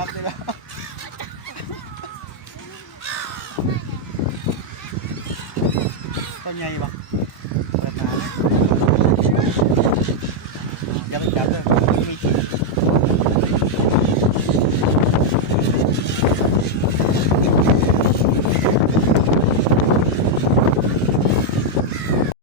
đập đi đó con nhây mà đập đập đập đập đập đập đập đập đập